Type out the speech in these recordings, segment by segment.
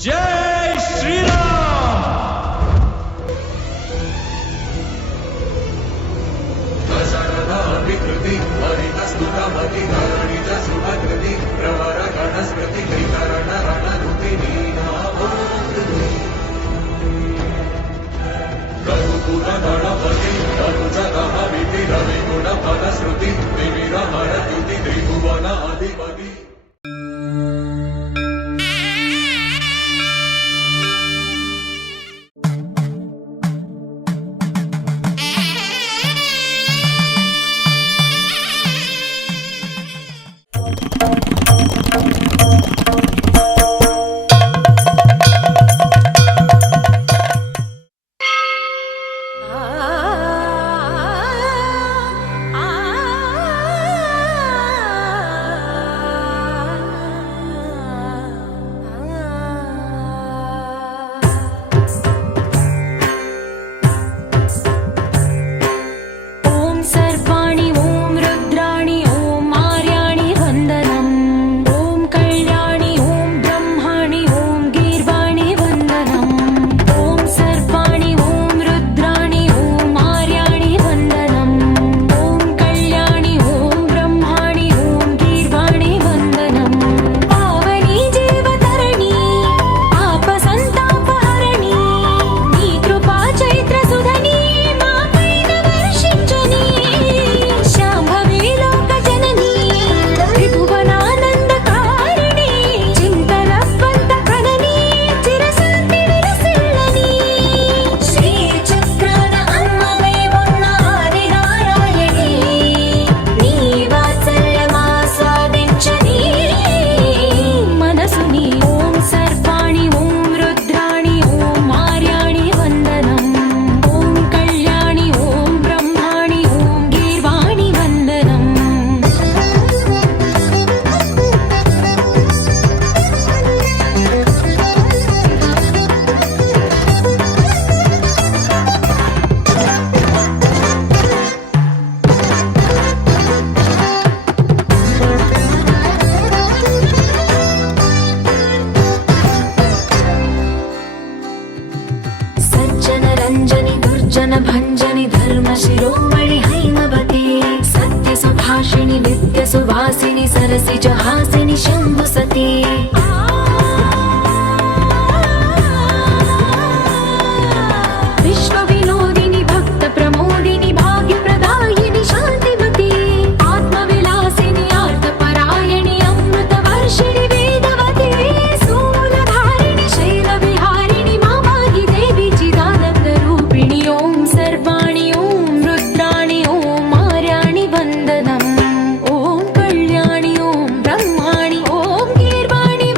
जय श्री राम। विकृति हरितस्तुतमति धरणिज सुभकृति प्रवर गणस्कृति विकरण रणनुति रघुकुल गणपति तनुजगमविति रविगुण फलश्रुति विविध हरद्युति त्रिभुवन अधिपति। भंजनि धर्म शिरोमणि हैमवती सत्य सुभाषिणि नित्य सुवासिनि सरसिज हासिनि शंभु सती विश्व विनोदिनि भक्त प्रमोदिनि भाग्य प्रदायिनि शांतिमती आत्मविलासिनि आर्तपरायणि अमृत वर्षिणि वेदवती सूलधारिणि शैल विहारिणि मामाहि देवी चिदानंद रूपिणि ओम सर्वाणि ओम रुद्राणि ओम आर्याणि वंदनम् ओम कल्याणि ओम ब्रह्माणि ओम गीर्वाणि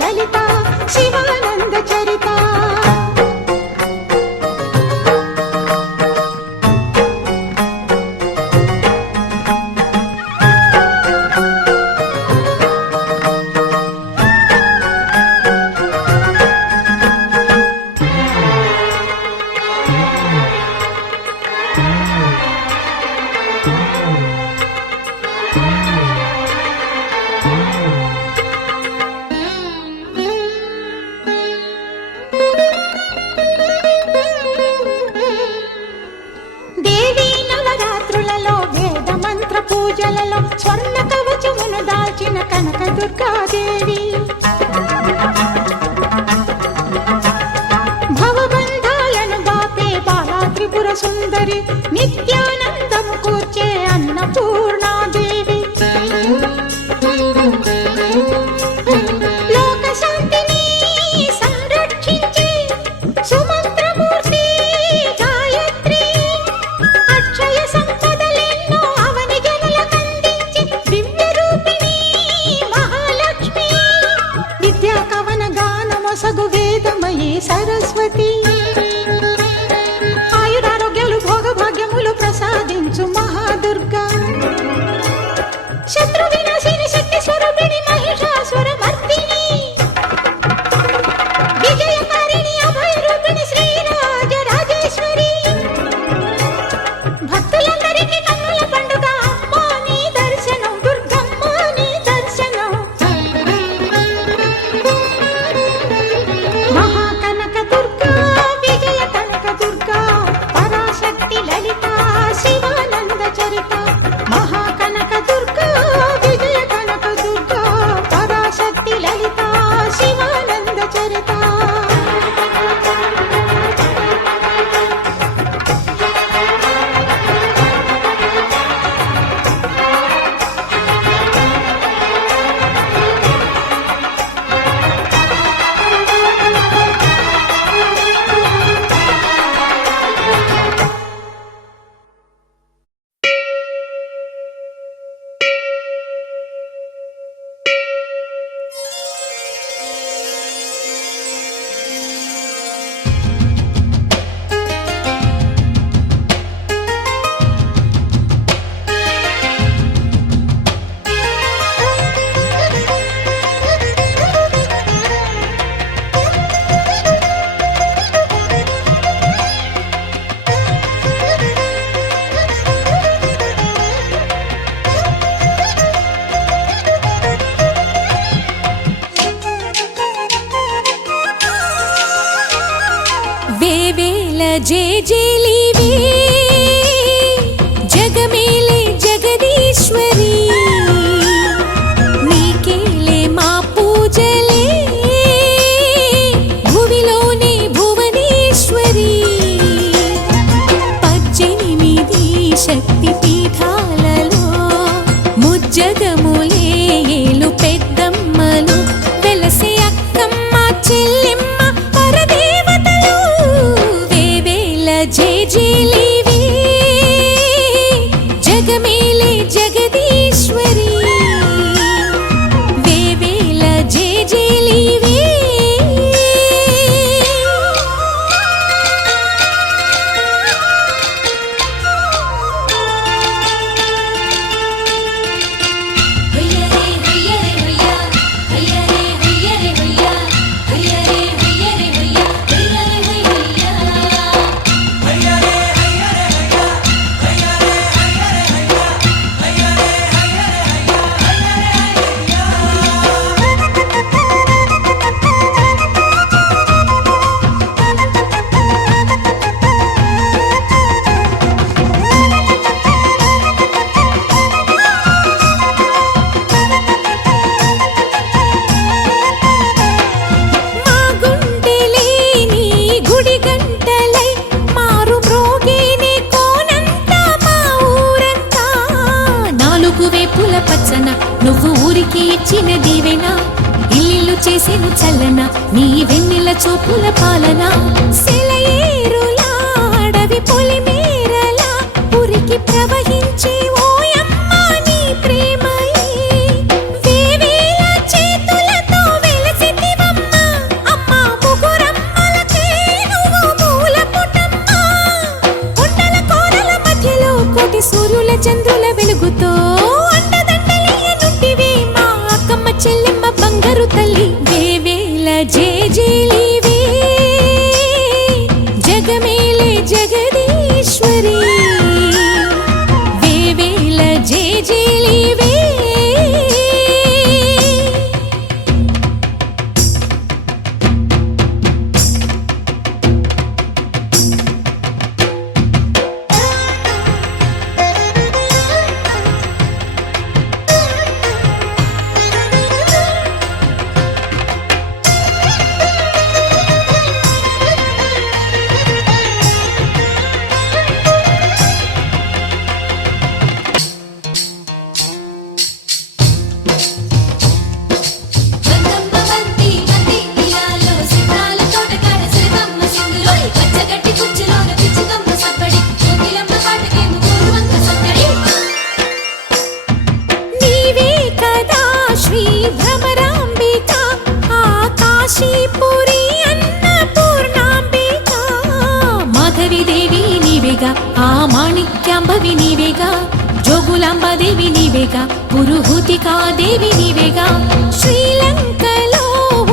లలిత శివానంద చరిత. దేవీ నవరాత్రులలో వేద మంత్ర పూజలలో స్వర్ణ కవచమును దాల్చిన కనక దుర్గాదేవి. భవబంధాలను బాపే బాలా త్రిపుర సుందరి నిత్యానందము కూర్చే అన్నపూర్ణాదేవి. లోక శాంతిని సంరక్షించే సుమంత్రమూర్తి గాయత్రి. అక్షయ సంపదలెన్నో అవని జనులకందించి దివ్య రూపిణి మహాలక్ష్మి. విద్యా కవన గానమొసగు వేదమయీ సరస్వతి. ఆయురారోగ్యాలు భోగభాగ్యములు ప్రసాదించు మహాదుర్గా. శత్రు వినాశిని శక్తి స్వరూపిణి మహిషాసుర మర్దిని. విజయకారిణి అభయ రూపిణి శ్రీరాజ రాజేశ్వరి. భక్తులందరికీ కన్నుల పండుగ అమ్మా నీ దర్శనం దుర్గమ్మ నీ దర్శనం. మహాకనక దుర్గా విజయ కనక దుర్గా పరాశక్తి లలిత శివానంద చరిత. మహాకనక దుర్గా విజయ కనక దుర్గా పరాశక్తి లలిత శివానంద చరిత. వేవేల జేజేలివే జగమేలే జగదీశ్వరి. నీకేలే మా పూజలే భువిలోనే భువనేశ్వరి. 18 శక్తి పీఠాలలో ముజ్జగములే ఏలు పెద్దమ్మలు వెలసే అక్కమ్మ చెల్లెమ్మ పరదేవతలు. వేవేల జేజేలివే జగమేలే జగదీశ్వరి. వేవేల జేజేలివే. నువ్వు ఊరికి ఇచ్చిన దీవెన ఇల్లు చేసేను చల్లన నీ వెన్నెల చూపుల పాలన సెలయేరులా అడవి పొలిమేరలా ఊరికి ప్రవహించే ఓయమ్మ నీ ప్రేమయే వేవేల చేతులతో వెలసితి జేజేలివే జగమేలే జగదీశ్వరి వేవేల జేజేలివే ఆ మాణిక్యాంబవి నీవేగా జోగులాంబాదేవి నీవేగా పురుహూతికా దేవి నీవేగా శ్రీలంకలో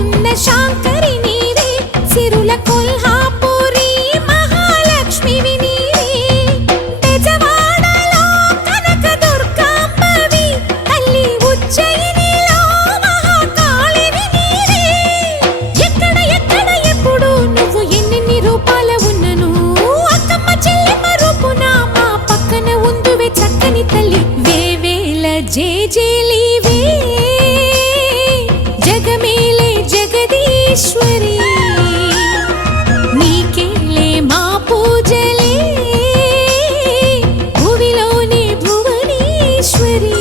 ఉన్న శాంకరి నీవే సిరుల కొల్హాపురి మహాలక్ష్మివి నీవే బెజవాడలో కనక దుర్గాంబవి తల్లి ఉజ్జయినిలో మహాకాళివి నీవే ఎక్కడ ఎక్కడ ఎప్పుడు నువ్వు ఎన్నెన్ని రూపాల ఉన్నను అక్కమ్మ చెల్లెమ్మ రూపున మా పక్కన ఉందువే చక్కని తల్లి వేవేల జేజేలివే జగమేలే జగదీశ్వరి నీకేలే మా పూజలే భువిలోనే భువనేశ్వరి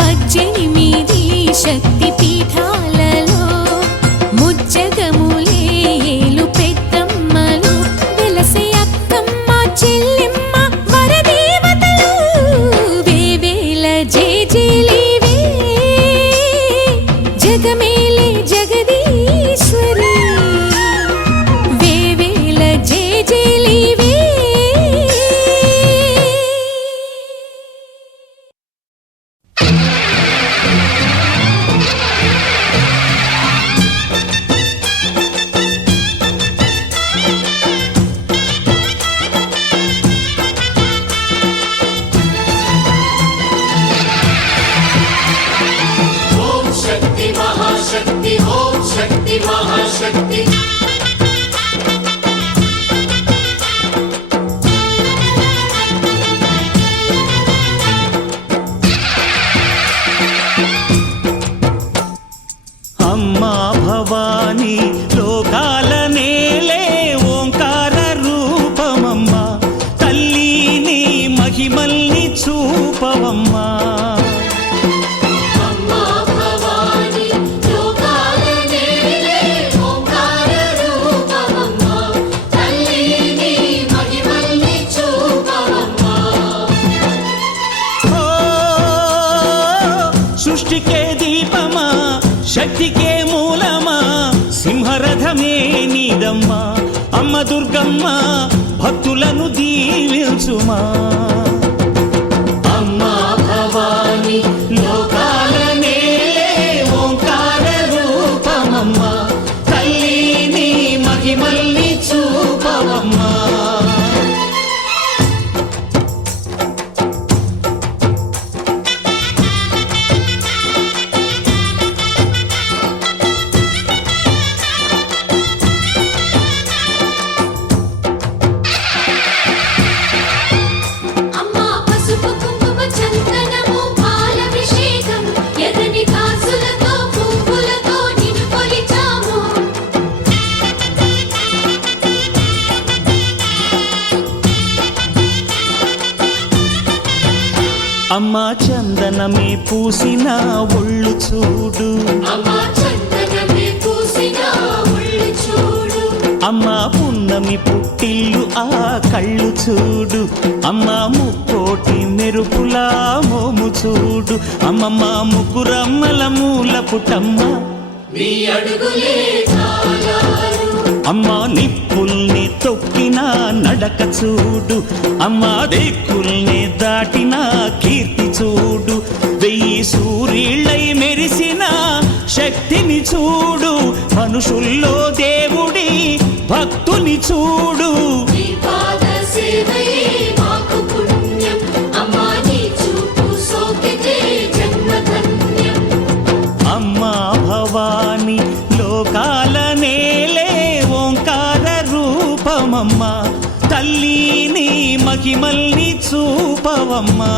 18 శక్తి పీఠాలలో ముజ్జగములే ఏలు పెద్దమ్మలు వెలసే అక్కమ్మ చెల్లెమ్మ వరదేవతలు వేవేల జేజేలివే జగమేలే జగదీశ్వరి వేవేల జేజేలివే ఓం శక్తి మహాశక్తి ఓం శక్తి మహాశక్తి అమ్మా భవానీ లోకాల నేలే ఓంకార రూపమమ్మా తల్లి నీ మహిమల్ని చూపవమ్మా అమ్మా భవాని లోకాల నేలే ఓంకార రూపమమ్మా తల్లి నీ మహిమల్ని చూపవమ్మా ఓ సృష్టికే దీపమా శక్తికే మూలమా సింహరథమే నీదమ్మా అమ్మ దుర్గమ్మ భక్తులను దీవించుమా అమ్మా భవాని లోకాల నేలే ఓంకార రూపమమ్మా తల్లి నీ మహిమల్ని చూపవమ్మా అమ్మా పసుపు కుంకుమ చందనము పాలభిషేకం ఎర్రని కాసులతో పువ్వులతో నిన్ను కొలిచాము అమ్మా చందనమే పూసిన ఒళ్ళు చూడు అమ్మా చందనమే పూసిన ఒళ్ళు చూడు అమ్మా పున్నమి పుట్టిల్లు ఆ కళ్ళు చూడు అమ్మా ముక్కోటి మెరుపులా మోము చూడు అమ్మమ్మ ముగ్గురమ్మల మూల పుట్టమ్మ నీ అడుగులే చాలారు అమ్మా నిప్పుల్ని తొక్కిన నడక చూడు అమ్మా దిక్కుల్ని దాటిన కీర్తి చూడు 1000 సూర్యుళ్ళై మెరిసిన శక్తిని చూడు మనుషుల్లో దేవుడి భక్తుని చూడు నీ పాద సేవయే మాకు పుణ్యం అమ్మా నీ చూపు సోకితే జన్మధన్యం అమ్మా భవాని లోకాల నేలే ఓంకార రూపమమ్మా తల్లి నీ మహిమల్ని చూపవమ్మా